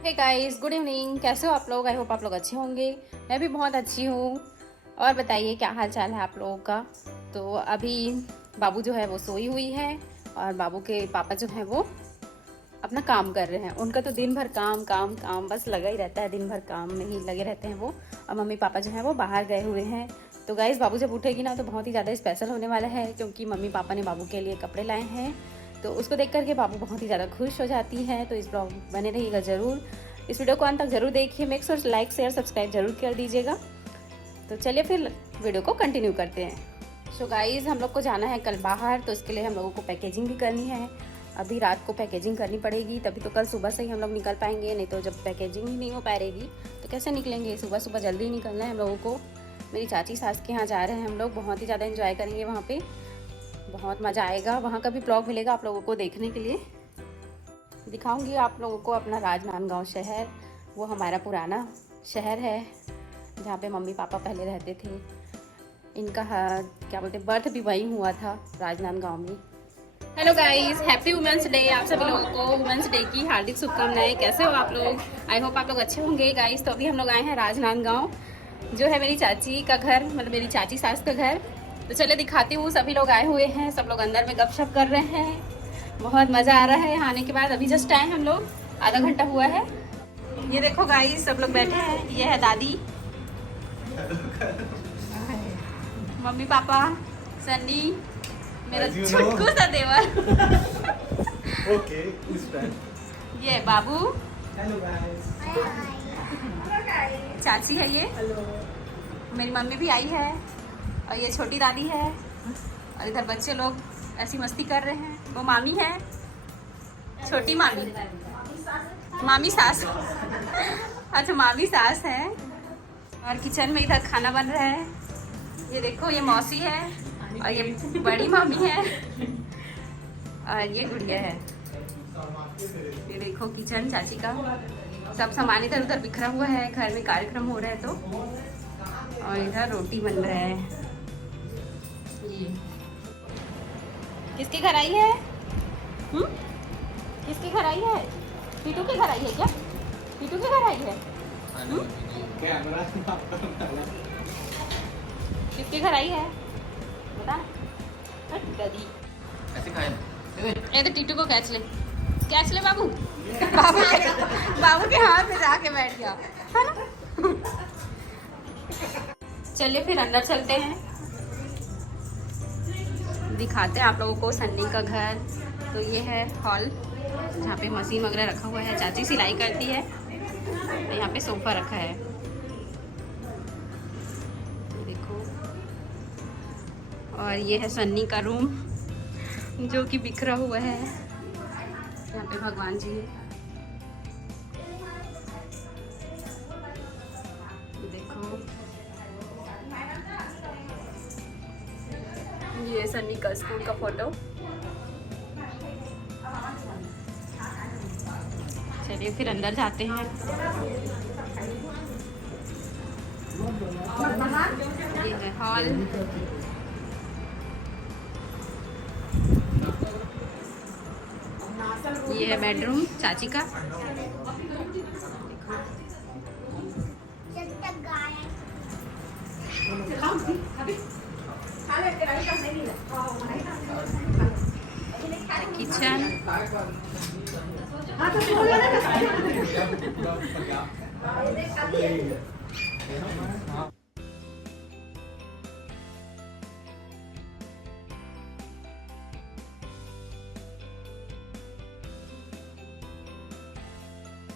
Hey guys, good evening. कैसे हो आप लोग? आई होप आप लोग अच्छे होंगे। मैं भी बहुत अच्छी हूँ। और बताइए क्या हाल चाल है आप लोगों का? तो अभी बाबू जो है वो सोई हुई है और बाबू के पापा जो है वो अपना काम कर रहे हैं। उनका तो दिन भर काम काम काम बस लगा ही रहता है, दिन भर काम में ही लगे रहते हैं वो। और मम्मी पापा जो है वो बाहर गए हुए हैं। तो गाइस, बाबू जब उठेगी ना तो बहुत ही ज़्यादा स्पेशल होने वाला है, क्योंकि मम्मी पापा ने बाबू के लिए कपड़े लाए हैं। तो उसको देख करके बाबू बहुत ही ज़्यादा खुश हो जाती है। तो इस ब्लॉग बने रहिएगा ज़रूर, इस वीडियो को अंत तक जरूर देखिए। Make sure like share subscribe जरूर कर दीजिएगा। तो चलिए फिर वीडियो को कंटिन्यू करते हैं। सो गाइस, हम लोग को जाना है कल बाहर, तो इसके लिए हम लोगों को पैकेजिंग भी करनी है। अभी रात को पैकेजिंग करनी पड़ेगी, तभी तो कल सुबह से ही हम लोग निकल पाएंगे। नहीं तो जब पैकेजिंग ही नहीं हो पाएगी तो कैसे निकलेंगे? सुबह सुबह जल्दी ही निकलना है हम लोगों को। मेरी चाची सास के यहाँ जा रहे हैं हम लोग, बहुत ही ज़्यादा एंजॉय करेंगे वहाँ पे, बहुत मज़ा आएगा। वहाँ का भी ब्लॉग मिलेगा आप लोगों को देखने के लिए। दिखाऊंगी आप लोगों को अपना राजनांदगांव शहर। वो हमारा पुराना शहर है जहाँ पे मम्मी पापा पहले रहते थे। इनका क्या बोलते बर्थ भी वहीं हुआ था, राजनांदगांव में। Hello guys, happy women's day. आप सभी लोगों को वुमेंस डे की हार्दिक शुभकामनाएं। कैसे हो आप लोग? आई होप आप लोग अच्छे होंगे गाइस। तो अभी हम लोग आए हैं राजनांदगांव, जो है मेरी चाची का घर, मतलब मेरी चाची सास का घर। तो चले दिखाती हूँ। सभी लोग आए हुए हैं, सब लोग अंदर में गपशप कर रहे हैं। बहुत मज़ा आ रहा है आने के बाद। अभी जस्ट आए हम लोग, आधा घंटा हुआ है। ये देखो गाइस, सब लोग बैठे हैं। ये है दादी, मम्मी पापा, सन्नी, मेरा छुटकू सा देवर। ओके, ये है बाबू, हेलो गाइस। चाची है ये, मेरी मम्मी भी आई है, और ये छोटी दादी है। और इधर बच्चे लोग ऐसी मस्ती कर रहे हैं। वो मामी है, छोटी मामी, मामी सास। अच्छा, मामी सास है। और किचन में इधर खाना बन रहा है। ये देखो, ये मौसी है, और ये बड़ी मामी है, और ये गुड़िया है। ये देखो किचन चाची का, सब सामान इधर उधर बिखरा हुआ है। घर में कार्यक्रम हो रहा है तो। और इधर रोटी बन रहा है। ये किसके घर आई है? किसके घर आई है? टीटू के घर आई है क्या? टीटू के घर आई है? किसके घर आई है बता। दादी ऐसे खाए ए तो टीटू को कैच ले, कैच ले बाबू। बाबू के हाथ में जाके बैठ गया है ना। चलिए फिर अंदर चलते हैं, दिखाते हैं आप लोगों को सन्नी का घर। तो ये है हॉल, जहाँ पे मशीन वगैरह रखा हुआ है। चाची सिलाई करती है। तो यहाँ पे सोफा रखा है, देखो। और ये है सन्नी का रूम, जो कि बिखरा हुआ है। यहाँ पे भगवान जी है, देखो। ये सन्नी का स्कूल का फोटो। चलिए फिर अंदर जाते हैं। ये है हॉल। ये है बेडरूम चाची का। किचन,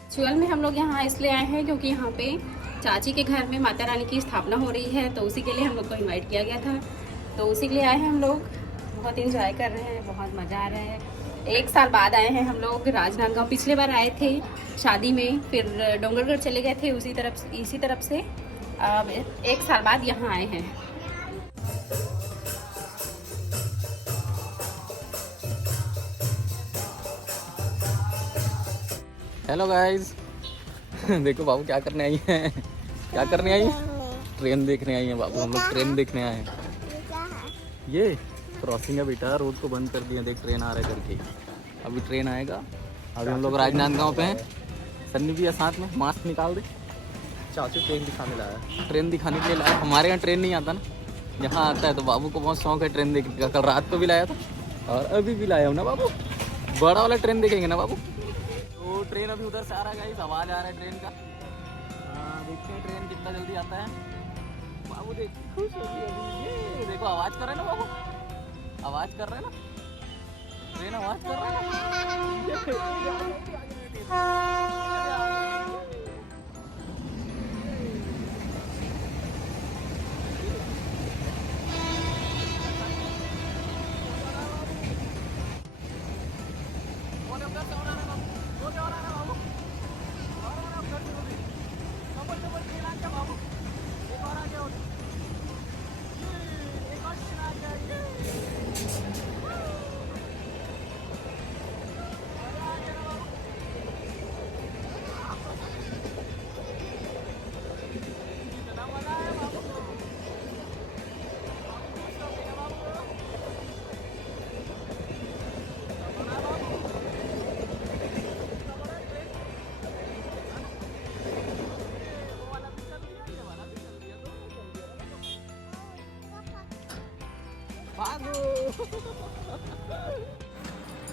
एक्चुअल में हम लोग यहाँ इसलिए आए हैं क्योंकि यहाँ पे चाची के घर में माता रानी की स्थापना हो रही है। तो उसी के लिए हम लोग को इनवाइट किया गया था, तो उसी के लिए आए हैं हम लोग। बहुत इंजॉय कर रहे हैं, बहुत मज़ा आ रहा है। 1 साल बाद आए हैं हम लोग राजनांदगांव। पिछले बार आए थे शादी में, फिर डोंगरगढ़ चले गए थे इसी तरफ से। अब 1 साल बाद यहाँ आए हैं। Hello guys. देखो बाबू क्या करने आई है। क्या करने आई है? ट्रेन देखने आई है बाबू। हम लोग ट्रेन देखने आए हैं। ये क्रॉसिंग है बेटा, रोड को बंद कर दिया। देख ट्रेन आ रहा है करके। अभी ट्रेन आएगा। अभी हम लोग राजनांदगांव पे हैं। सन्नी भी है साथ में, मास्क निकाल दे। चाचू ट्रेन दिखाने लाया। ट्रेन दिखाने के लिए लाया, हमारे यहाँ ट्रेन नहीं आता ना, यहाँ आता है। तो बाबू को बहुत शौक है ट्रेन देखने का, कल रात को भी लाया था और अभी भी लाया हूँ ना बाबू। बड़ा वाला ट्रेन देखेंगे ना बाबू। तो ट्रेन अभी उधर से आ रहा है गाइस, आवाज़ आ रहा है ट्रेन का। देखते हैं ट्रेन कितना जल्दी आता है। बाबू देख खुश हो गई अभी, ये देखो आवाज़ कर रहे हैं ना बाबू, आवाज़ कर रहे हैं ना, ट्रेन आवाज़ कर रहा है।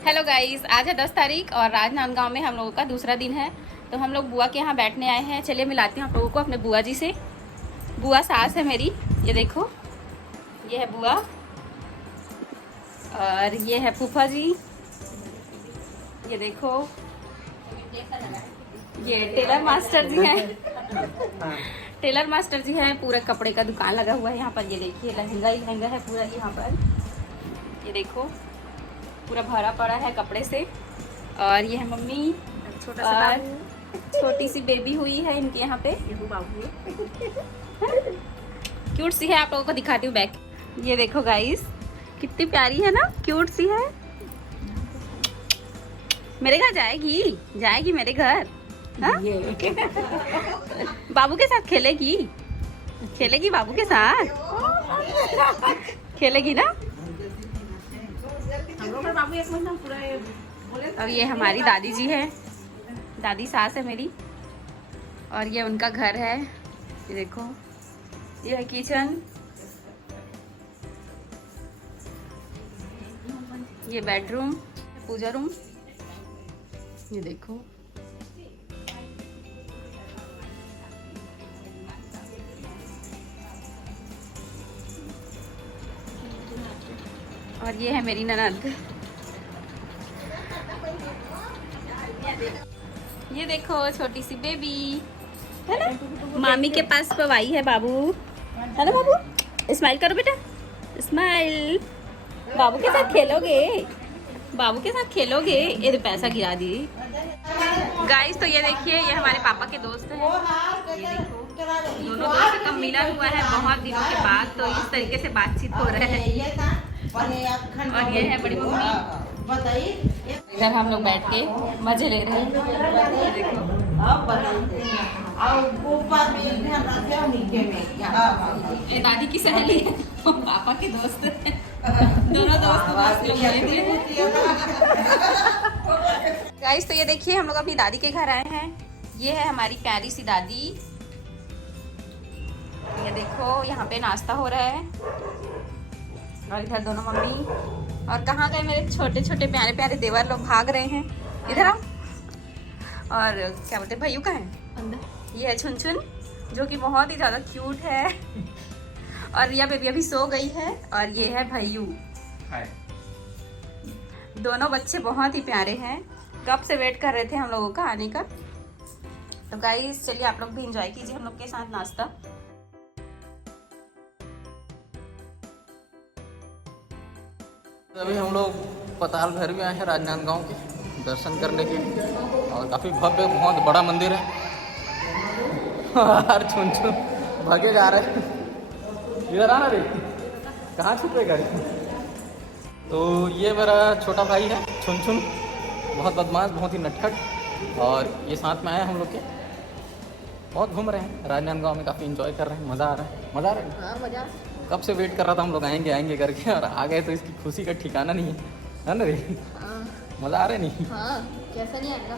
हेलो गाइस, आज है 10 तारीख और राजनांदगांव में हम लोगों का दूसरा दिन है। तो हम लोग बुआ के यहाँ बैठने आए हैं। चलिए मिलाती हूँ आप लोगों को अपने बुआ जी से। बुआ सास है मेरी, ये देखो, ये है बुआ और ये है फूफा जी, ये देखो, ये टेलर मास्टर जी हैं। टेलर मास्टर जी हैं, पूरा कपड़े का दुकान लगा हुआ है यहाँ पर। ये देखिए लहंगा ही लहंगा है पूरा यहाँ पर, ये देखो पूरा भरा पड़ा है कपड़े से। और ये है मम्मी, और छोटी सी बेबी हुई है इनके यहाँ पे, क्यूट सी है। आप लोगों को दिखाती हूँ बैक। ये देखो गाइस, कितनी प्यारी है ना, क्यूट सी है। मेरे घर जाएगी, जाएगी मेरे घर। हाँ? बाबू के साथ खेलेगी, खेलेगी बाबू के साथ, खेलेगी ना। और ये हमारी दादी जी है, दादी सास है मेरी, और ये उनका घर है। ये देखो, ये है किचन, ये बेडरूम, पूजा रूम, ये देखो। और ये है मेरी ननद। ये देखो छोटी सी बेबी है ना, मामी के पास पवाई है बाबू, है ना बाबू। स्माइल करो बेटा, स्माइल। बाबू के साथ खेलोगे, बाबू के साथ खेलोगे। ये तो पैसा गिरा दी गाइस। तो ये देखिए, ये हमारे पापा के दोस्त हैं। ये देखो, दोनों दोस्त का मिलन हुआ है बहुत दिनों के बाद, तो इस तरीके से बातचीत हो रहा है। और ये है बड़ी मम्मी। इधर हम लोग बैठ के मजे ले रहे हैं। देखो, ये दादी की सहेली है, पापा के दोस्त है, दोनों दोस्त लोग मिले हुए। गाइस तो ये देखिए, हम लोग अपनी दादी के घर आए हैं। ये है हमारी प्यारी सी दादी। ये देखो, यहाँ पे नाश्ता हो रहा है। और इधर दोनों मम्मी। और कहाँ गए मेरे छोटे छोटे प्यारे प्यारे देवर लोग, भाग रहे हैं। इधर आओ। और क्या बोलते हैं, भैयू का है अंदर। ये है छुनछुन, जो कि बहुत ही ज़्यादा क्यूट है। और रिया बेबी अभी सो गई है। और ये है भैयू। दोनों बच्चे बहुत ही प्यारे हैं, कब से वेट कर रहे थे हम लोगों का आने का। तो गाइस चलिए आप लोग भी एंजॉय कीजिए हम लोग के साथ नाश्ता। अभी हम लोग पताल भैरव आए हैं राजनांदगांव के दर्शन करने के लिए, और काफ़ी भव्य बहुत बड़ा मंदिर है। यार छुन छुन भागे जा रहे हैं, इधर आना रे, कहाँ छुपे गाड़ी। तो ये मेरा छोटा भाई है छुन छुन, बहुत बदमाश, बहुत ही नटखट। और ये साथ में आए हम लोग के, बहुत घूम रहे हैं राजनांदगांव में, काफ़ी एंजॉय कर रहे हैं, मज़ा आ रहा है, मज़ा आ रहा है। हाँ, मजा। कब से वेट कर रहा था हम लोग आएंगे आएंगे करके, और आ गए तो इसकी खुशी का ठिकाना नहीं है ना रे। हाँ, मज़ा आ रहा है नहीं। हाँ, कैसा नहीं आएगा।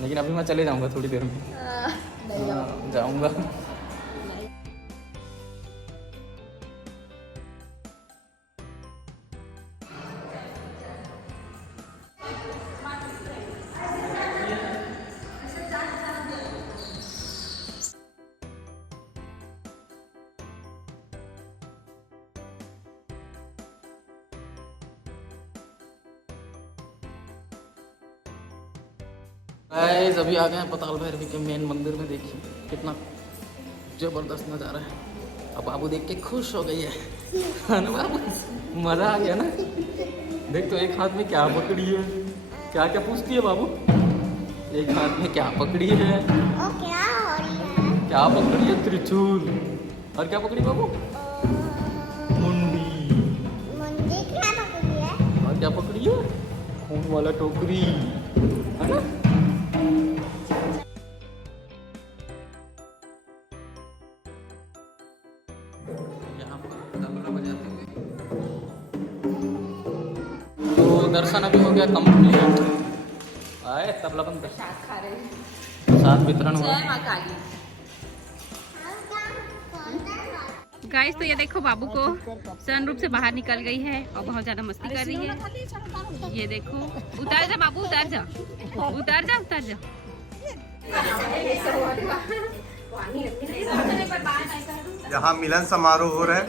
लेकिन अभी मैं चले जाऊंगा थोड़ी देर में। हाँ, जाऊंगा। गाइस अभी आ गए हैं पताल भैरवी के मेन मंदिर में। देखिए कितना जबरदस्त नज़ारा है। अब बाबू देख के खुश हो गई है ना बाबू, मज़ा आ गया ना। देख तो एक हाथ में क्या पकड़ी है, क्या क्या पूछती है बाबू। एक हाथ में क्या पकड़ी है, क्या पकड़ी है, त्रिशूल। और क्या पकड़ी बाबू, मुंडी। और क्या पकड़ी है, खून वाला टोकरी, है ना। यहाँ पर तबला बजाते हुए तो दर्शन अभी हो गया कंप्लीट। आए तबला बंद, प्रसाद वितरण हुआ। गाइस तो ये देखो बाबू को सनरूफ से बाहर निकल गई है और बहुत ज्यादा मस्ती कर रही है। ये देखो, उतार जा बाबू, उतार जा, उतार जा, उतार जा। यहाँ मिलन समारोह हो रहा है।